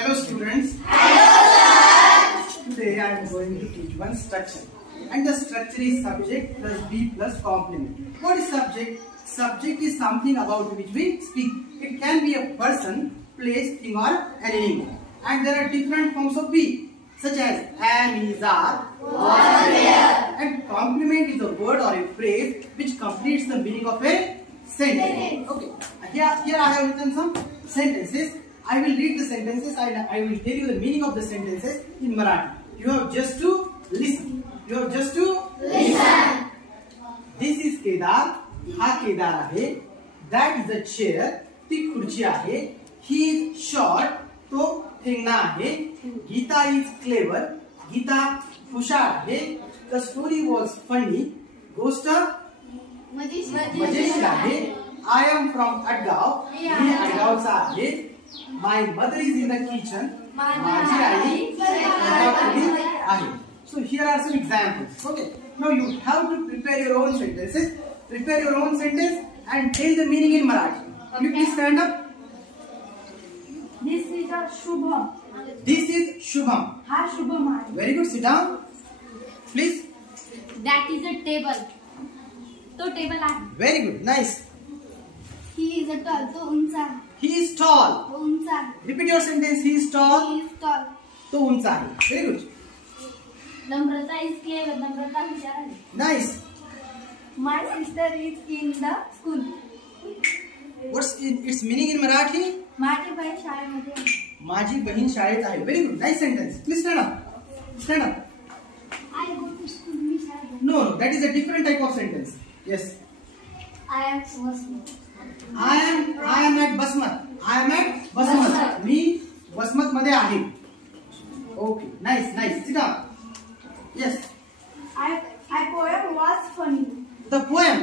Hello students. Today I am going to teach one structure. And the structure is subject plus be plus complement. What is subject? Subject is something about which we speak. It can be a person, place, thing or animal. And there are different forms of be, such as am, is, are, was, there. And complement is a word or a phrase which completes the meaning of a sentence. Okay. Here I have written some sentences. I will read the sentences and I will tell you the meaning of the sentences in Marathi. You have just to listen. You have just to listen. This is Kedar. हा केदार आहे. That is a chair. ती खुर्ची आहे. He is short. तो ठेंगणा आहे. Geeta is clever. Gita हुशार आहे. The story was funny. गोष्ट मजेशीर आहे. I am from Adgaon. मी अडगावचा आहे. My mother is in the kitchen. माझी आई स्वयंपाकघरी आहे. So here are some examples. Okay. Now you have to prepare your own sentences. Prepare your own sentence and tell the meaning in Marathi. Can you please stand up? This is a Shubham. This is Shubham. Ha Shubham आहे. Very good. Sit down. Please. That is a table. तो table आहे. Very good. Nice. He is a tall. तो उंच आहे. He is tall. तो उंच आहे. Repeat your sentence. He is tall. He is tall. तो उंच आहे. Very good. Namrata is clever. नम्रता हुशार आहे. Nice. My sister is in the school. What's its meaning in Marathi? माझी बहीण शाळेमध्ये आहे. माझी बहीण शाळेत आहे. Very good. Nice sentence. Please stand up. Stand up. I go to school. मी शाळेत. No, that is a different type of sentence. Yes. I am Basmat. I am at Basmat. I am at Basmat. मी बसमत मध्ये आहे. Okay. Nice. Sit down. Yes. I poem was funny. The poem.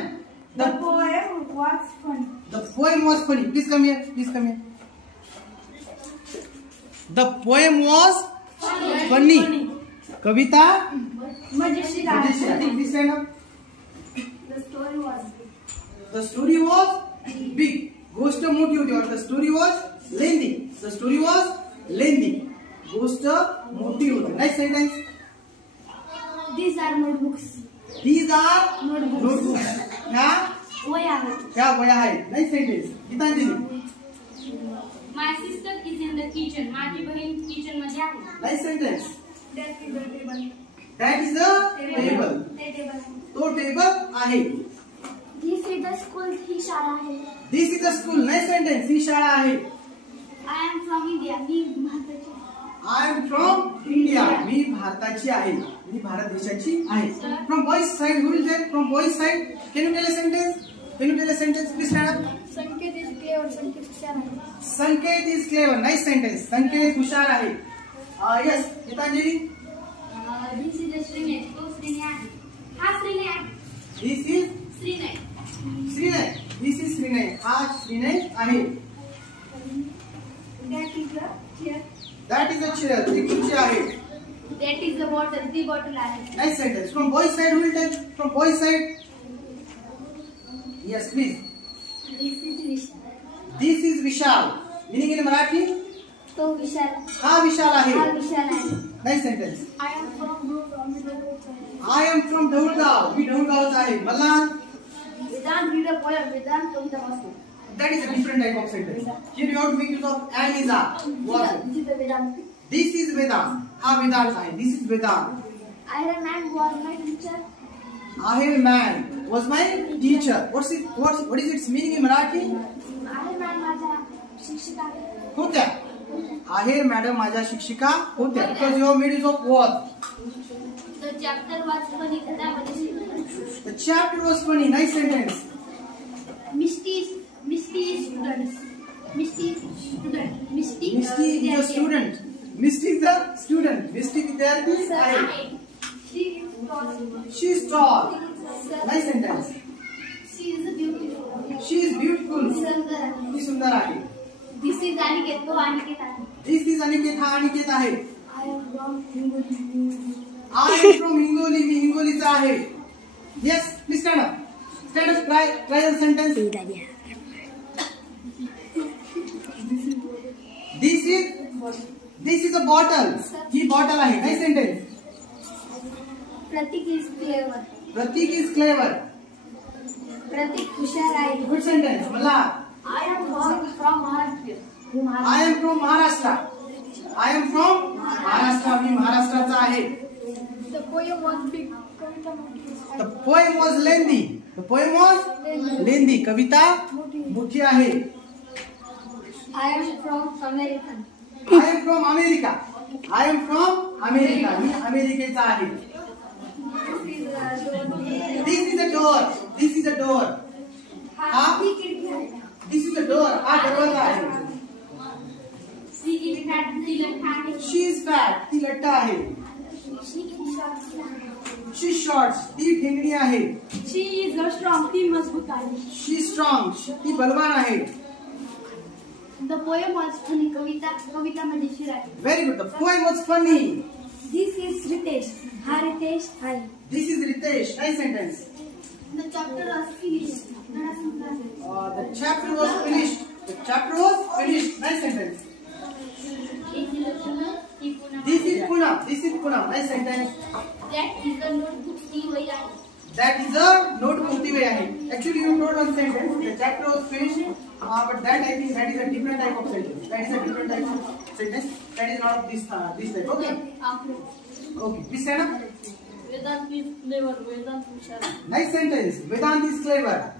The poem was funny. The poem was funny. Please come here. The poem was funny. Kavita. मजेशीर आहे. Please stand up. The story was big. The story was big. गोष्ट मोठी होती और the story was lengthy. The story was lengthy. गोष्ट मोठी होती. Nice sentence. These are notebooks. These are notebooks. वह्या आहेत. क्या वह्या आहेत. Nice sentence. Gitanjali. My sister is in the kitchen. माझी बहीण किचन मध्ये आहे. Nice sentence. That is the table. That is the table. ते टेबल. तो टेबल आहे. This is the school. ही शाळा आहे. This is the school. Nice sentence. ही शाळा आहे. I am from India. मी भारताची आहे. I am from India. मी भारताची आहे. मी भारत देशाची आहे. From boys side, who will tell? From boys side, can you tell a sentence? Please stand up. संकेत is clever. संकेत हुशार आहे. संकेत is clever. Nice sentence. संकेत हुशार आहे. Yes, Gitanjali. This is a श्रीनय. तो श्रीनय आहे. हा श्रीनय आहे. This is श्रीनय. श्रीनय. This is श्रीनय. हा श्रीनय आहे. That is a chair. That is a chair. ती खुर्ची आहे. That is the bottle. ती बॉटल आहे. Nice sentence. From boys side, who will tell? From boys side. Yes, please. This is Vishal. This is Vishal. Meaning in Marathi? तो विशाल. हा विशाल आहे. हा विशाल आहे. Nice sentence. I am from Dhulgaon. I am from Dhulgaon. मी ढोलगावचा आहे. मला Vedant read a poem. Vedant कविता वाचतो. that is a different type of sentence. Here you have to make use of and is are. This is the Vedant. This is Vedant. हा वेदांत आहे. This is Vedant. Iron Man was my teacher. Ahir man was my teacher. What is its meaning in Marathi? Iron Man माझा शिक्षक आहे. होत्या. आहेर madam माझ्या शिक्षिका होत्या. Because you have made use of was. The chapter was funny. कथा मजेशीर. The chapter was funny. Nice sentence. Misty is student. Misty Misty is a student. Misty is a student. Misty विद्यार्थी आहे. She is tall. Nice sentence. She is beautiful. She is beautiful. सुंदर आहे. ती सुंदर आहे. This is Aniket. तो अनिकेत आहे. This is Aniket. हा अनिकेत आहे. I am from Hingoli. I am from Hingoli. मी हिंगोलीचा आहे. Yes, please stand up. Try the sentence. This is This is a bottle. He bottle आहे. काय sentence? Pratik is clever. Pratik is clever. Pratik हुशार आहे. Good sentence. मला. I am from Maharashtra. I am from Maharashtra. I am from Maharashtra. मी महाराष्ट्राचा आहे. The poem was big. The poem was lengthy. The poem was lengthy. कविता मोठी आहे. I am from America. I am from America. I am from America. मी अमेरिकेचा आहे. This is a door. This is a door. हा This is a door. हा दरवाजा आहे. She is fat. ती लठ्ठ आहे. She is fat. ती लट्ट आहे. She is short. ती ठेंगणी आहे. She is strong. ती मजबूत आहे. She is strong. ती बलवान आहे. The poem was funny. कविता मजेशीर आहे. Very good. The poem was funny. This is Ritesh. हा रितेश आहे. This is Ritesh. Nice sentence. The chapter was finished. The chapter was finished. The chapter was finished. Nice sentence. This is Poonam. This is Poonam. Nice sentence. That is a notebook. ती वही आहे. That is a notebook. ती वही आहे. Actually, you told one sentence. The chapter was finished. But that I think that is a different type of sentence. That is a different type of sentence. That is not this type. Okay. Okay. Please stand up. Vedant is clever. Vedant हुशार. Nice sentence. Vedant is clever.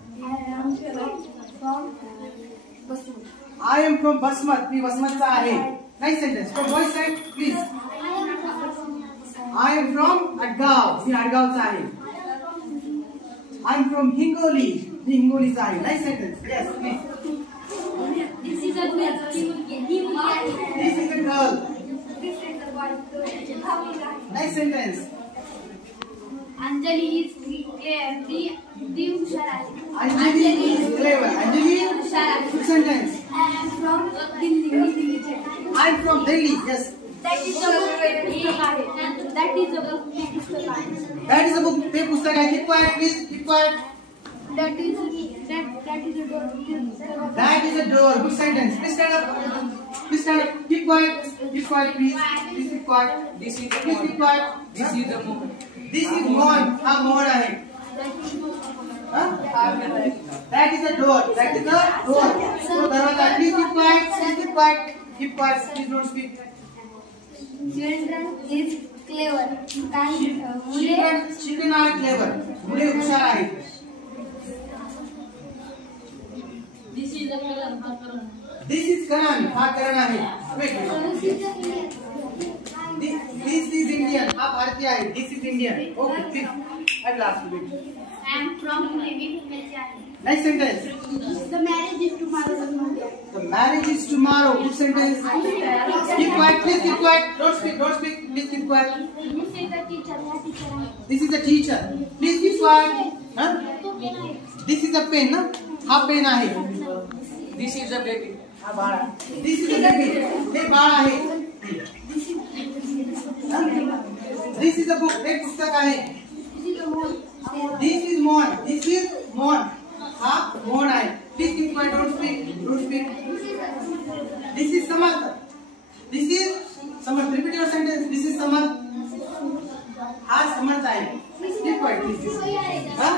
I am from Basmat. मी बसमतचा आहे. Nice sentence. From boys side, please. I am from Adgaon. मी आडगावचा आहे. I am from Hingoli. मी हिंगोलीचा आहे. Nice sentence. Yes, please. This is a girl. This is a girl. Nice sentence. Anjali is clever. ती हुशार आहे. Anjali is clever. Anjali हुशार आहे. good sentence. I am from Delhi. I am from Delhi. Yes. That is a book. That is a book. That is a book. ते पुस्तक आहे. Keep quiet, please. Keep quiet. That is a door. That is a door. Good sentence. Please stand up. Please stand up. Keep quiet. Keep quiet, please. Please keep quiet. Please keep quiet. This is the moon. This is moon. हा मोहर आहे. That is a door. That is a door. So दरवाजा. Please keep quiet. Please keep quiet. Keep quiet. Please don't speak. Children is clever. Children are clever. मुले हुशार आहेत. This is a Karan. This is Karan. हा करण आहे. Wait. This is Indian. हा भारतीय आहे. This is Indian. Okay. Please. At last. Wait. I am from Pune. Nice sentence. The marriage is tomorrow. The marriage is tomorrow. Good sentence. Keep quiet. Please keep quiet. Don't speak. Don't speak. Please keep quiet. This is the teacher. This is the teacher. Please keep quiet. Huh? This is a pen. ना? हा pen आहे. This is a baby. हा बाळ. This is a baby. हे बाळ आहे. This is a book. हे पुस्तक आहे. This is Mohan. This is Mohan. हा मोहन आहे. Please keep quiet. Don't speak. Don't speak. This is Samarth. This is Samarth. Repeat your sentence. This is Samarth. हा समर्थ आहे. Keep quiet, please. हा?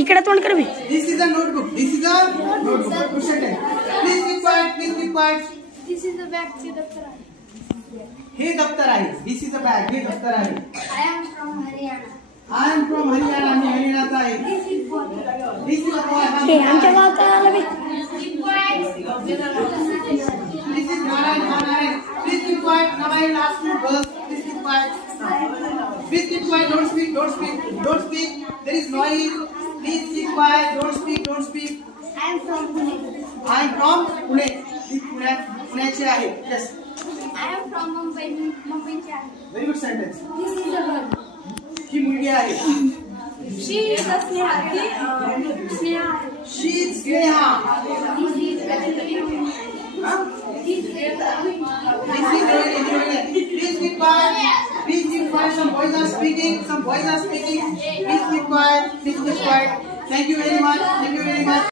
इकडे तोंड कर बे. This is a notebook. This is a notebook. Good sentence. Please keep quiet. Please keep quiet. This is the bag. चे दप्तर आहे. हे दप्तर आहे. This is a bag. हे दप्तर आहे. I am from Haryana. I am from Haryana. मी हरियाणाचा आहे. This is boy. This is a boy. हे आमच्या गावात आलं बे. Keep quiet. This is Narayan. Narayan. Please keep quiet. Now I will ask you girls. Please keep quiet. Please keep quiet. Don't speak. Don't speak. Don't speak. There is noise. Please keep quiet. Don't speak. Don't speak. I am from Pune. I am from Pune. पुण्याचे आहे. Yes. I am from Mumbai. मुंबईचे आहे. Very good sentence. This is a girl. ही मुलगी आहे. She is a Sneha. Sneha. She is Sneha. This is Huh? This is Please keep quiet. Please keep quiet. Some boys are speaking. Some boys are speaking. Please keep quiet. Please keep quiet. Thank you very much. Thank you very much.